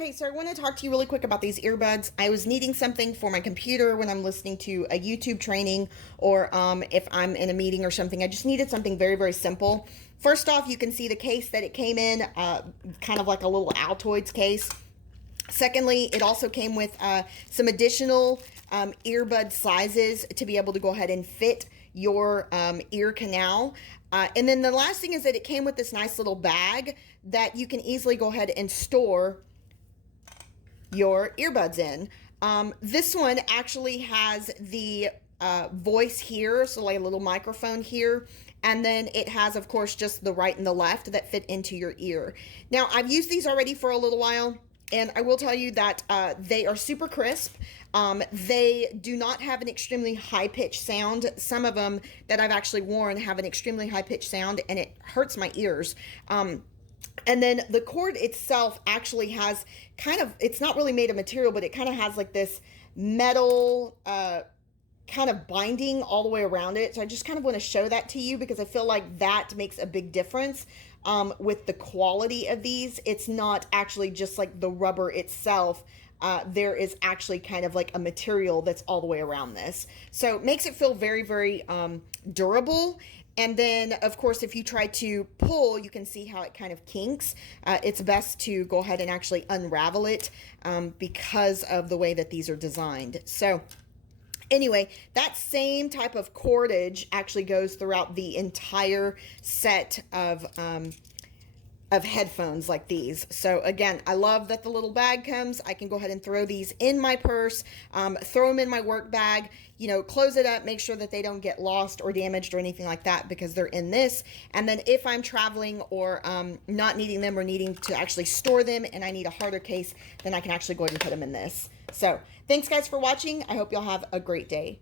Okay, so I want to talk to you really quick about these earbuds. I was needing something for my computer when I'm listening to a YouTube training or if I'm in a meeting or something. I just needed something very, very simple. First off, you can see the case that it came in, kind of like a little Altoids case. Secondly, it also came with some additional earbud sizes to be able to go ahead and fit your ear canal. And then the last thing is that it came with this nice little bag that you can easily go ahead and store your earbuds in. This one actually has the voice here, so like a little microphone here, and then it has, of course, just the right and the left that fit into your ear. Now, I've used these already for a little while, and I will tell you that they are super crisp. They do not have an extremely high-pitched sound. Some of them that I've actually worn have an extremely high-pitched sound, and it hurts my ears. And then the cord itself actually has kind of, it's not really made of material, but it kind of has like this metal kind of binding all the way around it. So I just kind of want to show that to you because I feel like that makes a big difference with the quality of these. It's not actually just like the rubber itself. There is actually kind of like a material that's all the way around this. So it makes it feel very, very durable. And then, of course, if you try to pull, you can see how it kind of kinks. It's best to go ahead and actually unravel it because of the way that these are designed. So anyway, that same type of cordage actually goes throughout the entire set of headphones like these. So again, I love that the little bag comes. I can go ahead and throw these in my purse, throw them in my work bag, you know, close it up, make sure that they don't get lost or damaged or anything like that because they're in this. And then if I'm traveling or not needing them or needing to actually store them and I need a harder case, then I can actually go ahead and put them in this. So thanks guys for watching. I hope y'all have a great day.